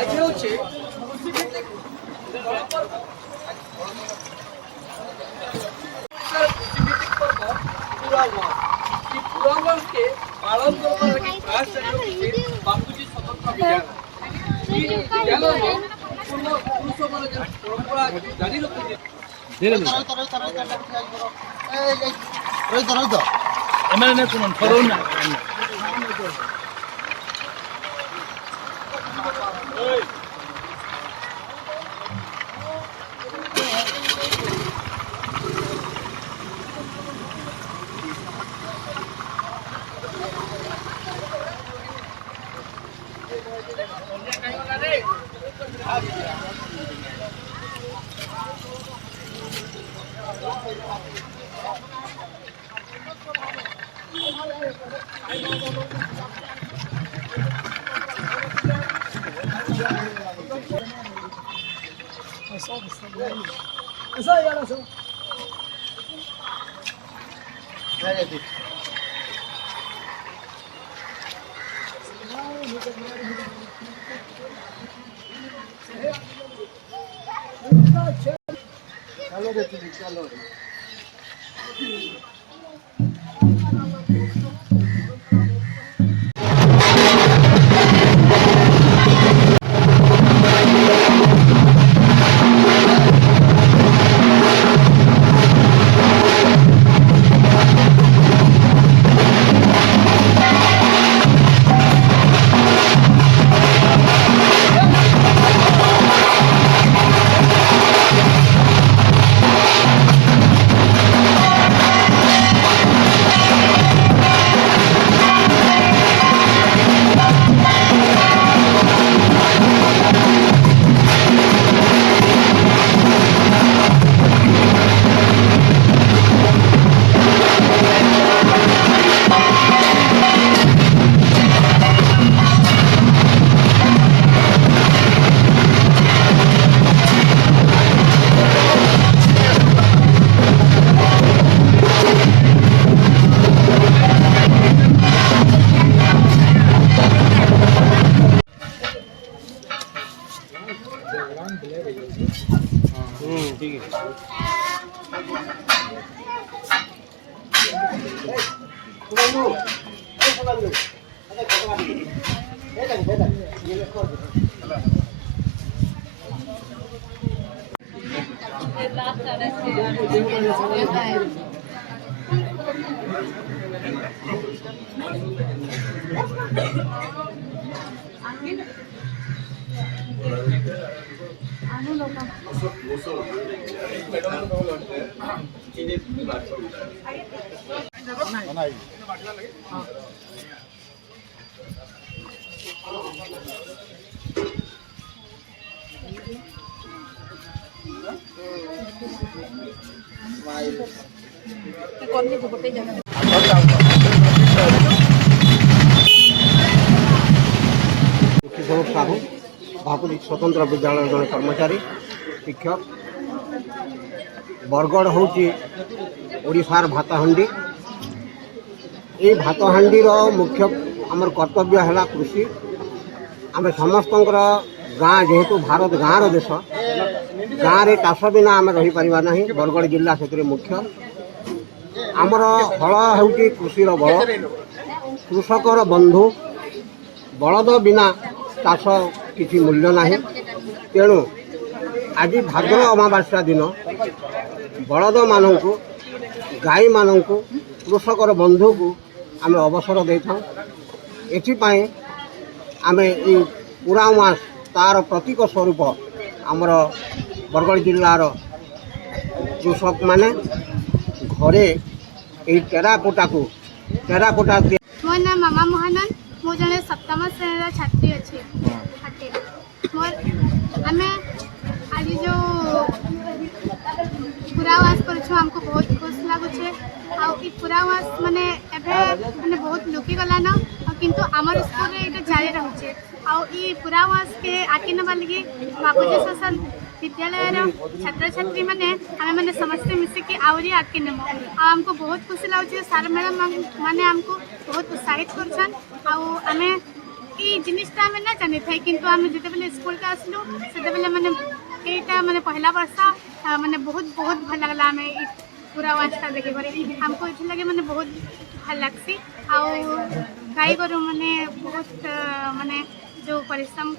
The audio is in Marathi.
आज होचे के पालन करने प्रयास बापूजी स्वतंत्र विद्यालय पुरुषों परंपरा जारी रखते चलो ठीक है साहू बापूजी स्वतंत्र विद्यालय जन कर्मचारी शिक्षक बरगढ़ हूँ ओडिशार भातहांडी ये भातहांडी मुख्य आमर कर्तव्य है कृषि आम समस्त गाँ जेहेतु भारत गाँव देश गाँव में चाष बिना आम रही पारिबा नहीं बरगढ़ जिला से मुख्य आमर हल हूँ कृषि बल कृषकर बंधु बलद बिना चाष किसी मूल्य ना तेणु आज भाद्र अमावास्या दिन बलद मानक गाई मानक कृषकर बंधु को आम अवसर दे था एपाई आम ये पूरा मास तार प्रतीक स्वरूप आमर बरगढ़ जिलार कृषक माने घरे टेराकोटा को टेराकोटा मो ना मामा मोहनन मो जने सप्तम श्रेणी छात्री अच्छे आम आज जो पुरावास कर हमको बहुत खुश लगुचे पुरावास माने माने बहुत लुकी गलान किंतु आमर स्कूल ये जारी रहुचे आई पुरावास के आगे नवा लगे बापूजी शासन विद्यालय छात्र छात्री मैंने आम मैंने समस्ते मिसिकी आहरी आगे नेमु आमको बहुत खुशी लगे सार मैडम मैंने आमको बहुत उत्साहित कर ये जिनिसटा आम ना जानी था कि आम जिते स्कूल के आसलु से मैंने यहाँ मैंने पहला वर्ष मैंने बहुत बहुत भल लगला आम पूरा वाचटा देखी हमको ये लगे मैंने बहुत भल लगसी गाई गोरु मैंने बहुत मैंने जो परिश्रम